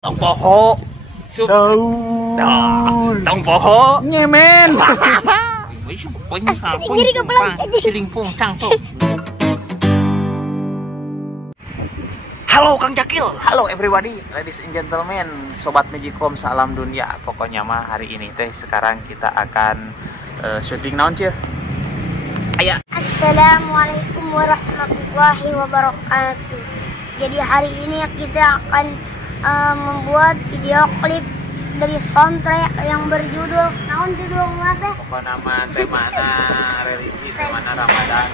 Tong poho, tong poho, nyemen. Halo Kang Cakil, halo everybody, ladies and gentlemen, sobat Magicom, salam dunia. Pokoknya mah hari ini teh sekarang kita akan syuting naon cie? Aya. Assalamualaikum warahmatullahi wabarakatuh. Jadi hari ini kita akan membuat video klip dari soundtrack yang berjudul naon judul teh? Pokoknya nama temana religi, temana Ramadan.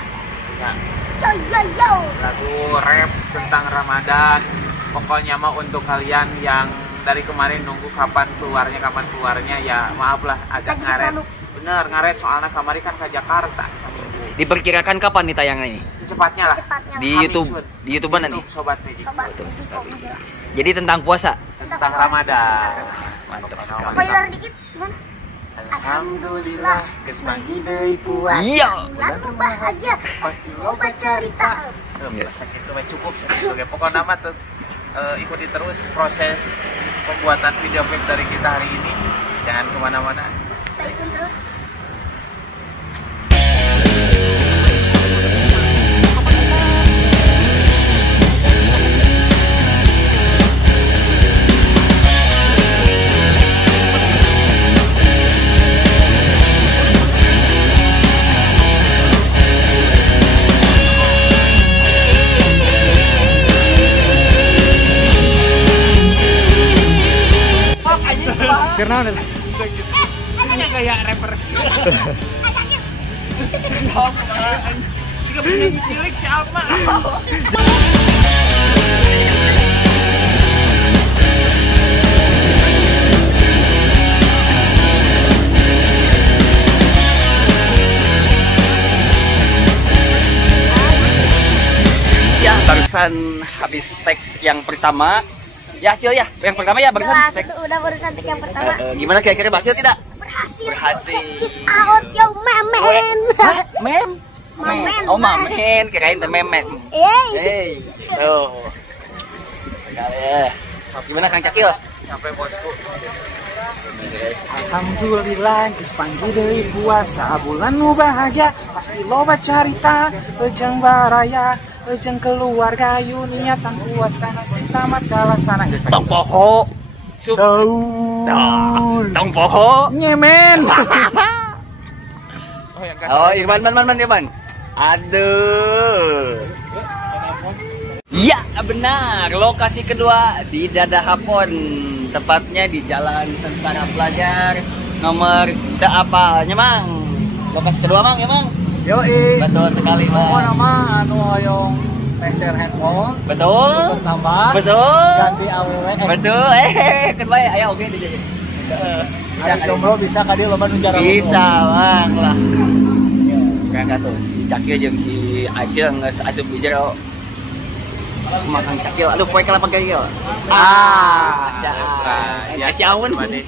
Ya. Yo. Lagu rap tentang Ramadan. Pokoknya mah untuk kalian yang dari kemarin nunggu kapan keluarnya ya maaf lah agak ngaret. Bener ngaret soalnya kemarin kan ke Jakarta seminggu. Diperkirakan kapan nih tayangnya nih? Secepatnya lah. Di YouTube, di YouTube mana nih? Sobat Magic. Jadi tentang puasa. Tentang Ramadan. Mantap sekali. Spoiler dikit gimana? Alhamdulillah geus manggi deui puasa. Iya. Bulan bahagia pasti loba cerita. Yes. Itu cukup sebagai pokok nama tuh ikuti terus proses pembuatan video klip dari kita hari ini. Jangan kemana-mana. Stay tune terus. Karena ini kayak rapper. Tiga penyanyi cilik siapa? Ya, barusan habis tag yang pertama. Ya, Cil ya. Yang pertama ya barusan Jelas, tag. itu udah barusan take yang pertama. Gimana kira-kira berhasil tidak? Berhasil. Berhasil. Check this out yo memen. Mem. Mamen. Oh, mamen, kirain teh memen. Hey. Tuh. Sekali ya. Gimana Kang Cakil? Sampai bosku. Alhamdulillah geus panggi deui puasa bulan nu bahagia pasti loba carita jeung baraya jeung keluarga ayu niatan puasa nasi tamat kalaksana geus Tong poho, tong poho, nyemen. Oh, Irman. Aduh. Ya, benar. Lokasi kedua di Dadahapon, tepatnya di Jalan Tentara Pelajar nomor apanya, Mang? Lokasi kedua, Mang, ya, Mang? Yoi. Betul sekali, Mang. Pokona mah anu hoyong peser handphone Betul. bertambah Betul. ganti awewe. Betul. Kedua ya, ayo oke dijadi. Ada jomblo bisa ka dieu loba nu jarang. Bisa, Mang lah. Kayak tuh si Cakil jeung si Acil geus asup di jero. Makan Cakil, aduh poe kelapa Cakil. Ya si Aun tadi.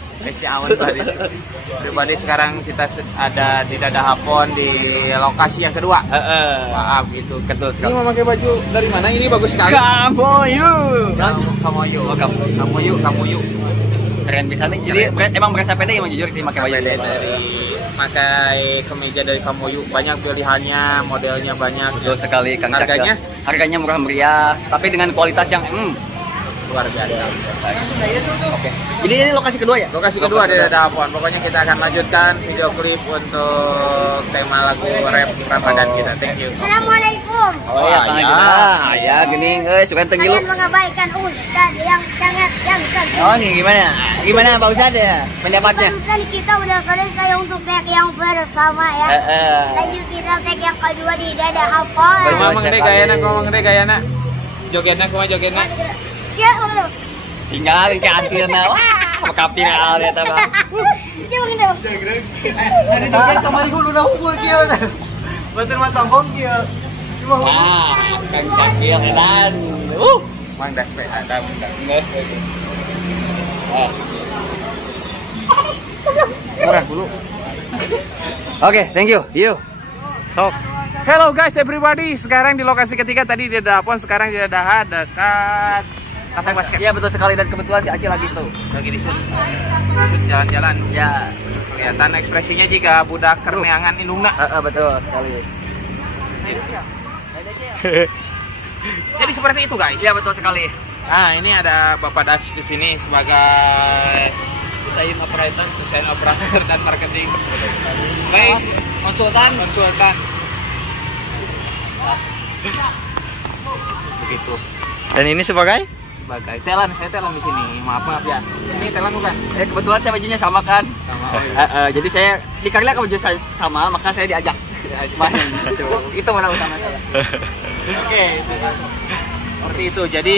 Pribadi sekarang kita ada di Dadahapon di lokasi yang kedua. Maaf gitu. Betul sekali. Ini memakai baju dari mana? Ini bagus sekali. Kamoyu. Kamoyu. Keren bisa nih. Jadi emang berasa pede emang jujur sih pakai baju dari pakai kemeja dari Kamoyu. Banyak pilihannya, modelnya banyak. Betul sekali Kang Harganya? Cakil. Harganya murah meriah, tapi dengan kualitas yang Luar biasa. Oke. Jadi ini lokasi kedua ya? Lokasi kedua di Dadahapon. Pokoknya kita akan lanjutkan video klip untuk tema lagu rap Ramadan kita. Thank you. Assalamualaikum. Oh ya, ya gini, suka tenggilu. Kalian mengabaikan ustaz yang sangat cantik. Oh, nih gimana Pak Ustad ya pendapatnya? Barusan kita udah selesai untuk tag yang pertama ya. Lanjut kita tag yang kedua di Dadahapon. Ngomong deh gayana. Jogetna kumaha jogetna? Ya, Tinggal ke hasilnya. Wah, kapiral ya Bang. dia mengenal. Ada joget kamari hulu na hubul kieu. Betul mah tongkong kieu. Wah, Kang Cakil dan Mang das pe ada nges itu. murah dulu. Oke, thank you. Sok. Hello guys everybody, sekarang di lokasi ketiga tadi di Dadahapon, sekarang di Dadaha dekat Kampung basket. Iya betul sekali, dan kebetulan si Acil lagi tuh. Lagi di shoot jalan-jalan. Ya. Kelihatan ekspresinya jika budak kerneangan indungna. Betul sekali. Jadi seperti itu guys. Iya betul sekali. Nah ini ada Bapak Dash di sini sebagai Desain operator dan marketing. Guys, konsultan. Begitu. Dan ini sebagai Telan, saya telan di sini. Maaf ya. Ini telan bukan? kebetulan saya bajunya sama kan. Sama. Oh, iya. Jadi saya di Karlia baju saya sama, maka saya diajak main. Itu mana utama saya. Oke, seperti itu. Jadi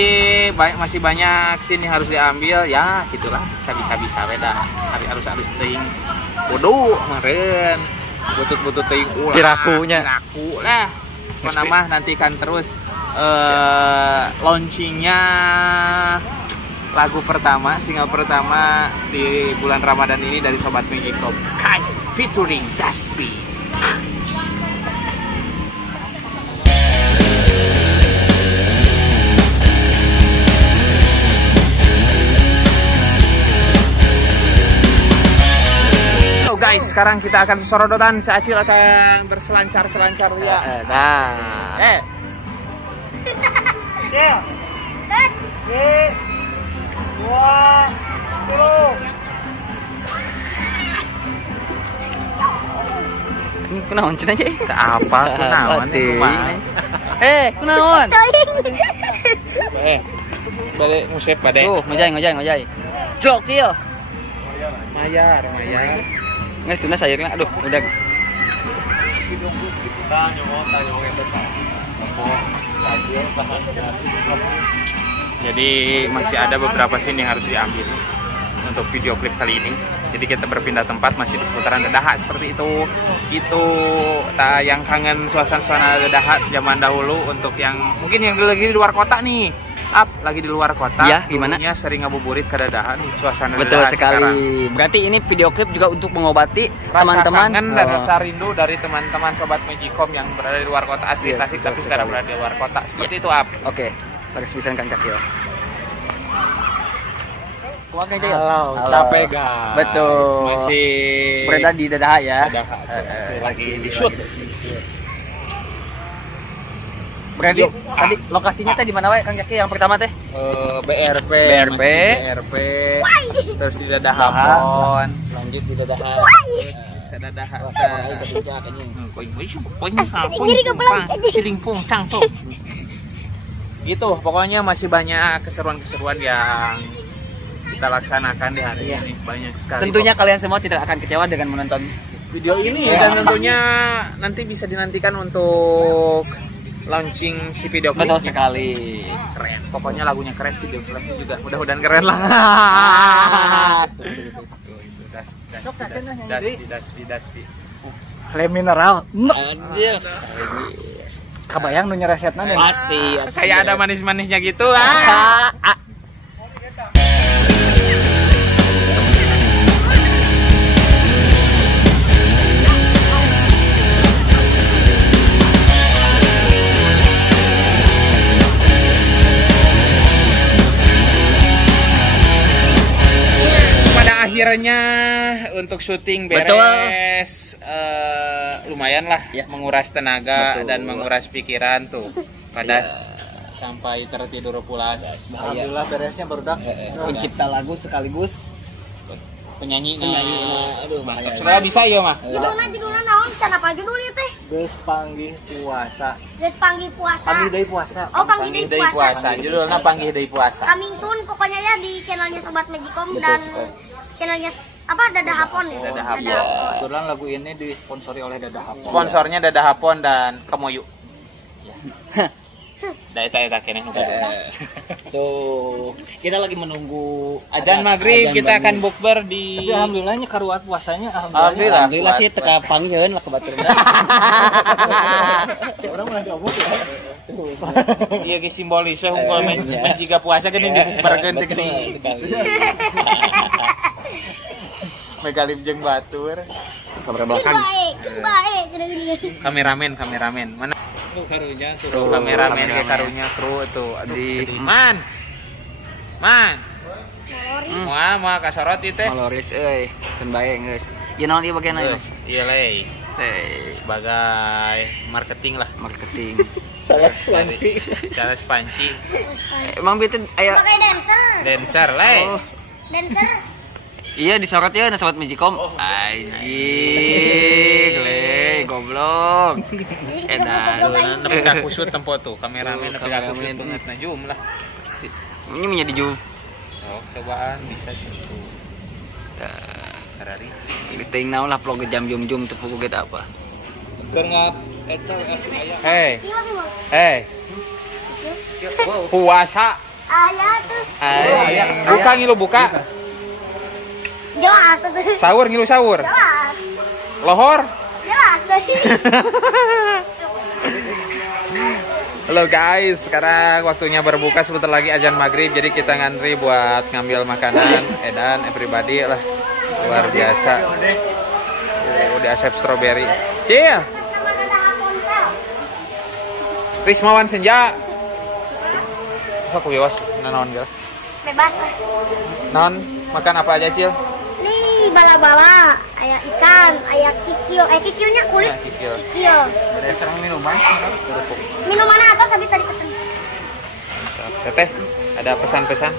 masih banyak sini harus diambil ya, gitulah. Bisa beda. Harus teuing. Kudu meureun. Butut teuing ulah. Piraku lah. Nama nantikan terus launchingnya lagu pertama, single pertama di bulan Ramadan ini dari Sobat Magicom, Kai featuring Daspi. So guys, sekarang kita akan sorodotan. Si Acil akan berselancar ya. Terus. 2, 3. Ini kunaon cenah aja? Apa kunaon? Kunaon? Balik musik pada. Tuh, ngojay. Jok kieu. Mayar. Nges tuna sayurnya. Aduh, udah. Jadi masih ada beberapa scene yang harus diambil untuk video klip kali ini. Jadi kita berpindah tempat, masih di seputaran Dadaha seperti itu. Itu yang kangen suasana Dadaha zaman dahulu, untuk yang mungkin yang lagi di luar kota nih. Lagi di luar kota. Ya, gimana? Dulunya sering ngabuburit ke Dadaha nih, suasana Betul Dadaha sekali. sekarang. Berarti ini video klip juga untuk mengobati Rasa teman-teman kangen dan rasa rindu dari teman-teman Sobat Magicom yang berada di luar kota, asli Iya, Tasik betul tapi sekarang sekali. berada di luar kota. Seperti itu Oke, baris pisan Kang Cakil. Halo, capek guys. Betul. Masih Berada di Dadaha ya. Dadaha, lagi di shoot. Berarti tadi lokasinya teh di mana wae Kang Cakil yang pertama teh? BRP, BRP. BRP, terus di Dadahapon, Lanjut di Dadaha. terus Dadaha. Gitu, pokoknya masih banyak keseruan-keseruan yang kita laksanakan di hari ini, banyak sekali. Tentunya kalian semua tidak akan kecewa dengan menonton video ini dan tentunya nanti bisa dinantikan untuk launching si video klipnya. betul sekali. Keren, pokoknya lagunya keren, video klipnya juga mudah-mudahan keren lah. Daspi. Le mineral. Anjir. Kabayang nu nyeresetna nih. Pasti. Kayak ada manis-manisnya gitu. Akhirnya untuk syuting beres, lumayan lah ya, menguras tenaga. Betul. Dan menguras pikiran tuh pada sampai tertidur pulas. Alhamdulillah beresnya barudak. Pencipta lagu sekaligus penyanyi. Aduh bahaya. Segala bisa ya mah. Judulnya naon? Can apa judulnya teh? Geus panggih puasa. Geus panggih puasa. Panggih deui puasa. Oh, panggih deui puasa. Judulnya panggih deui puasa. Coming soon pokoknya ya di channelnya Sobat Magicom. Betul Dan sekali. channelnya apa? Dadahapon ya. Dadahapon. Kebetulan lagu ini disponsori oleh Dadahapon. Sponsornya Dadahapon dan Kemoyu. Eta keneh. Tuh, kita lagi menunggu Azan maghrib, kita akan bukber di. Tapi alhamdulillahnya karuat puasanya Alhamdulillah sih teka pangieun lah kebetulan. Orang mulai diomong ya. Iya ge simbolis we hungkul jika puasa geuning dibukberkeun teh geuning. Megalip jeung batur. Kamera belakang. Baik, Kameramen. Mana? Tuh karunya tuh. Kameramen ke karunya kru tuh di man. Man. Maloris. Moal kasorot ieu teh. Maloris euy, keun bae geus. Ieu naon ieu bagian ieu? Iya lei. Teh, Sebagai marketing lah. marketing. Sales panci. Emang beuteun aya Sebagai dancer. Dancer lei. Oh, Dancer. iya disorot ya sobat Magicom. Anjing, le, goblok. Edan. Nepi ka kusut tempo tuh, kameramen nepi ka kusut kameramen. banget na zoom lah. Ini menjadi jum. Oh, cobaan bisa gitu. Karari. Ini ting naon lah vlog jam-jum tepuk kita apa. Keur ngap eta asli aya. Hey. Puasa. Ayah tuh. Buka ngilu buka. Jelas tuh. Sahur ngilu sahur. Jelas. Lohor. Jelas tuh. Halo guys, sekarang waktunya berbuka, sebentar lagi azan maghrib. Jadi kita ngantri buat ngambil makanan. Edan, everybody lah. Luar biasa. Oh, di Asep Strawberry. Cil. Rismawan Senja. Aku yos, naon gak? Bebas. Non, makan apa aja Cil? Nih bala-bala, ayah ikan, ayah kikil, kikilnya kulit. Nah, kikil. Kikil. Ada serang minuman. Minuman apa habis tadi pesen? Teteh, ada pesan-pesan?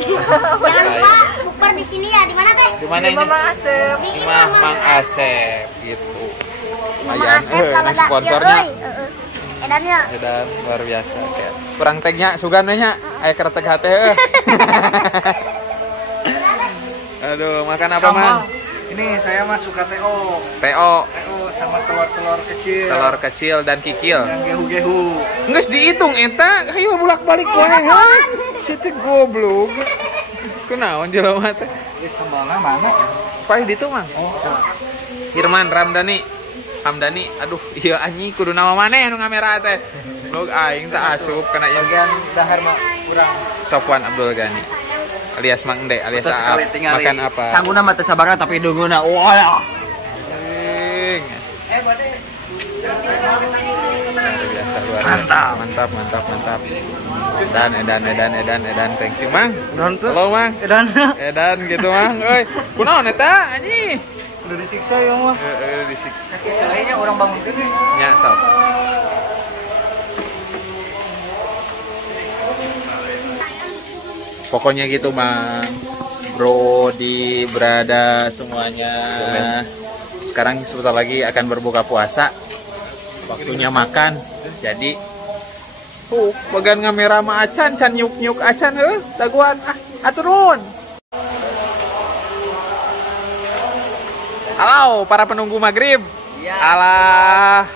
Jangan lupa bukber di sini ya. Di mana teh? Di mana ini? Di Di Mah Mang Asep gitu. Mama Lumayan, Asep kalau ada sponsornya. Edannya. Dan luar biasa kayak kurang tegnya sugan we nya aya kereteg hate heuh. Aduh, makan apa, Man? Ini saya mah suka TO. TO, Sama telur-telur kecil. telur kecil dan kikil. Yang gehu-gehu. Geus dihitung eta, hayu bolak-balik wae heuh. Situ goblok. Kunaon jelema teh? Ini sambalnya mana? Paeh ditu, Mang. Oh, Firman Ramdhani. Hamdani, aduh, iya anjing kudu nama maneh nu ngamera teh. Blog aing teh asup kana ieu bagian dahar mah kurang. Sofwan Abdul Ghani. Alias Mang Ende, alias Aap. Makan apa? Sangguna mah teu sabarna tapi dunguna. Wah. Anjing. Luar biasa, luar biasa. Mantap. Edan. Thank you, Mang. Halo, Mang. Edan gitu, Mang. Euy, kunaon eta anjing? Udah disiksa ya mah. Disiksa. Kayaknya orang bangun gini. Nya, sok. Pokoknya gitu, Mang. Brodi, Brada semuanya. Sekarang sebentar lagi akan berbuka puasa. Waktunya makan. Jadi bagan ngamera mah acan nyuk acan heuh, daguan aturun. Halo para penunggu maghrib. Ya. Alah.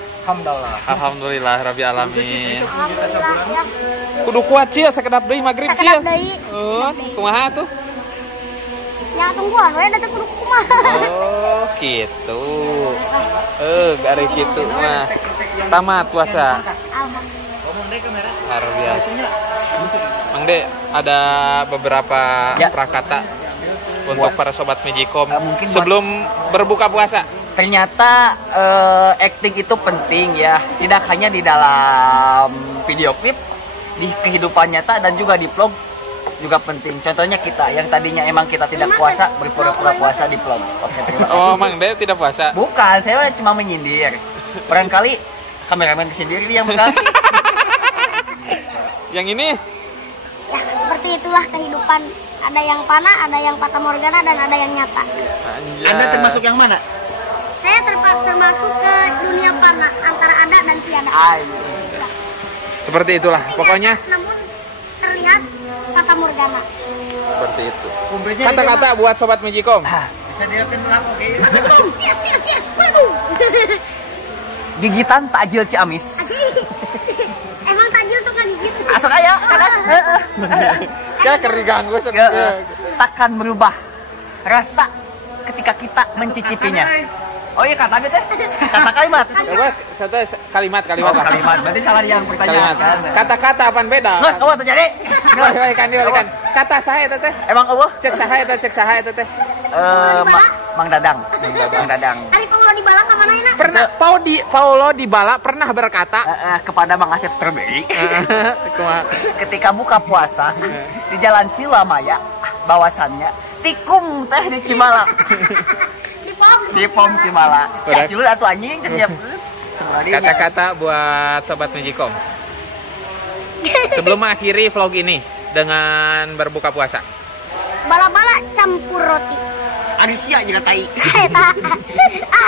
Alhamdulillah. Rabbil alamin. Alhamdulillah ya. Kudu kuat Cil, sakedap deui maghrib Cil. Sakedap deui. Kumaha tuh? Ya tungguan we datang kudu kumaha. Oh, gitu. Gari gitu mah. Tamat puasa. Alhamdulillah. Luar biasa. Mang De, ada beberapa prakata untuk para sobat Magicom mungkin sebelum berbuka puasa. Ternyata acting itu penting ya, tidak hanya di dalam video klip, di kehidupan nyata dan juga di vlog juga penting. Contohnya kita yang tadinya emang kita tidak puasa, berpura-pura puasa di vlog. Oke, terima kasih. Oh, Mang De tidak puasa. Bukan, saya cuma menyindir. Barangkali kameramen sendiri yang menang. Yang ini Ya, seperti itulah kehidupan. Ada yang panah, ada yang fata morgana, dan ada yang nyata. Anda termasuk yang mana? Saya termasuk ke dunia panah antara ada dan tiada. seperti itulah. Pokoknya Namun terlihat fata morgana. seperti itu. Kata-kata buat sobat Magicom. Bisa dilihatin aku kayak Yes. Waduh. Gigitan takjil Ciamis. Emang tajil suka gigit. Asal aya kadang. Ya keri ganggu Takkan berubah rasa ketika kita mencicipinya. Oh iya kata teh. Kata kalimat. Coba satu kalimat Oh, kalimat. Berarti salah yang pertanyaan. kalimat. Kata-kata apaan beda? Nges, eueuh terjadi. Kan. Kata saya teh. Emang eueuh? Cek saha eta teh. Mang Dadang. Mang Dadang. Ari pengelola di bala ka mana Pernah Paulo Dybala pernah berkata kepada Mang Asep Strawberry ketika buka puasa di Jalan Cilamaya bahwasannya tikung teh di Cimala. Di pom Cimala. Cacul atuh anjing tiap. Kata-kata buat sobat Magicom. Sebelum mengakhiri vlog ini dengan berbuka puasa. Bala-bala campur roti. Arisia juga tai.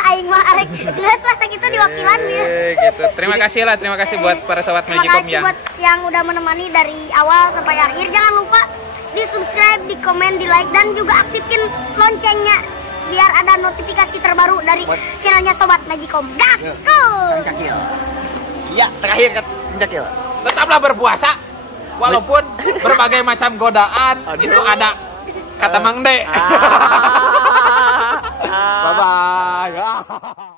Aing mah arek geus lah sakitu diwakilan dia. Gitu. Terima kasih buat para sobat Magicom Terima kasih buat yang udah menemani dari awal sampai akhir. Jangan lupa di subscribe, di komen, di like dan juga aktifin loncengnya biar ada notifikasi terbaru dari channelnya Sobat Magicom. Gasku. Cakil. Iya, terakhir Cakil. Tetaplah berpuasa walaupun berbagai macam godaan itu ada kata Mang De. Bye bye.